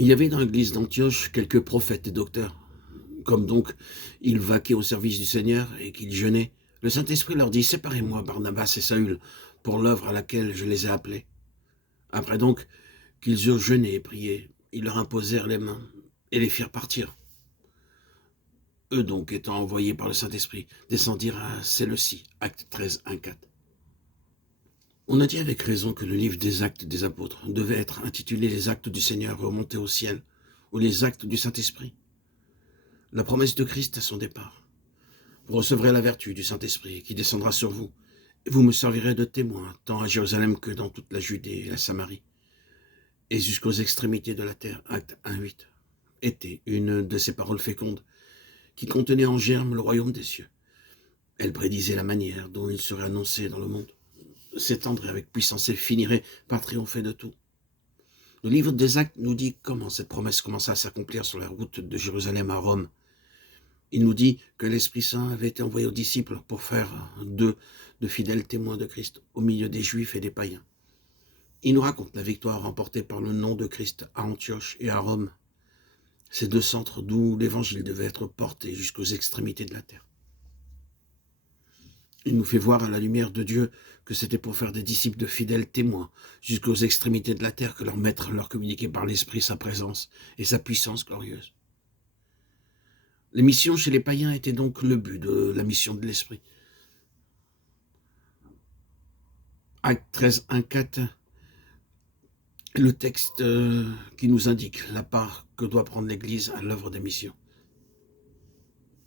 Il y avait dans l'église d'Antioche quelques prophètes et docteurs. Comme donc ils vaquaient au service du Seigneur et qu'ils jeûnaient, le Saint-Esprit leur dit: séparez-moi Barnabas et Saül pour l'œuvre à laquelle je les ai appelés. Après donc qu'ils eurent jeûné et prié, ils leur imposèrent les mains et les firent partir. Eux donc, étant envoyés par le Saint-Esprit, descendirent à Séleucie, acte 13, 1-4. On a dit avec raison que le livre des actes des apôtres devait être intitulé les actes du Seigneur remontés au ciel, ou les actes du Saint-Esprit. La promesse de Christ à son départ. Vous recevrez la vertu du Saint-Esprit qui descendra sur vous, et vous me servirez de témoin, tant à Jérusalem que dans toute la Judée et la Samarie, et jusqu'aux extrémités de la terre, acte 1-8, était une de ces paroles fécondes qui contenait en germe le royaume des cieux. Elle prédisait la manière dont il serait annoncé dans le monde, s'étendrait avec puissance et finirait par triompher de tout. Le livre des Actes nous dit comment cette promesse commença à s'accomplir sur la route de Jérusalem à Rome. Il nous dit que l'Esprit Saint avait été envoyé aux disciples pour faire d'eux de fidèles témoins de Christ au milieu des Juifs et des païens. Il nous raconte la victoire remportée par le nom de Christ à Antioche et à Rome, ces deux centres d'où l'Évangile devait être porté jusqu'aux extrémités de la terre. Il nous fait voir à la lumière de Dieu que c'était pour faire des disciples de fidèles témoins jusqu'aux extrémités de la terre que leur maître leur communiquait par l'Esprit sa présence et sa puissance glorieuse. Les missions chez les païens étaient donc le but de la mission de l'Esprit. Acte 13, 1-4, le texte qui nous indique la part que doit prendre l'Église à l'œuvre des missions.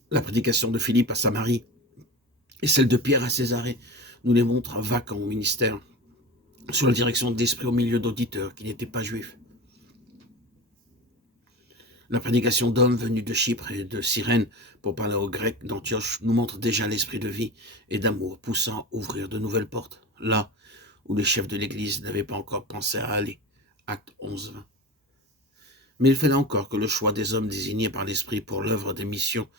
La prédication de Philippe à Samarie et celle de Pierre à Césarée nous les montrent vacants au ministère, sous la direction de l'Esprit au milieu d'auditeurs qui n'étaient pas juifs. La prédication d'hommes venus de Chypre et de Cyrène pour parler aux Grecs d'Antioche nous montre déjà l'esprit de vie et d'amour poussant à ouvrir de nouvelles portes, là où les chefs de l'Église n'avaient pas encore pensé à aller. Acte 11, 20. Mais il fallait encore que le choix des hommes désignés par l'Esprit pour l'œuvre des missions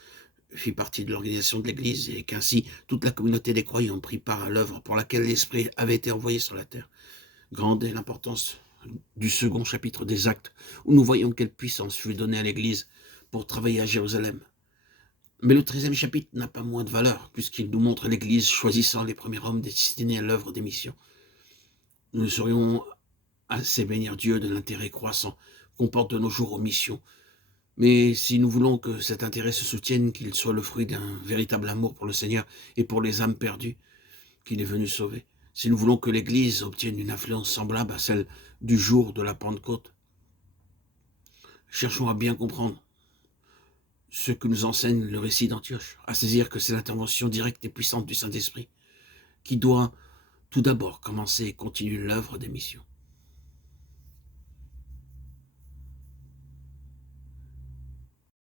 fit partie de l'organisation de l'Église et qu'ainsi toute la communauté des croyants prit part à l'œuvre pour laquelle l'Esprit avait été envoyé sur la terre. Grande est l'importance du second chapitre des Actes, où nous voyons quelle puissance fut donnée à l'Église pour travailler à Jérusalem. Mais le 13e chapitre n'a pas moins de valeur, puisqu'il nous montre l'Église choisissant les premiers hommes destinés à l'œuvre des missions. Nous ne saurions assez bénir Dieu de l'intérêt croissant qu'on porte de nos jours aux missions. Mais si nous voulons que cet intérêt se soutienne, qu'il soit le fruit d'un véritable amour pour le Seigneur et pour les âmes perdues qu'il est venu sauver, si nous voulons que l'Église obtienne une influence semblable à celle du jour de la Pentecôte, cherchons à bien comprendre ce que nous enseigne le récit d'Antioche, à saisir que c'est l'intervention directe et puissante du Saint-Esprit qui doit tout d'abord commencer et continuer l'œuvre des missions.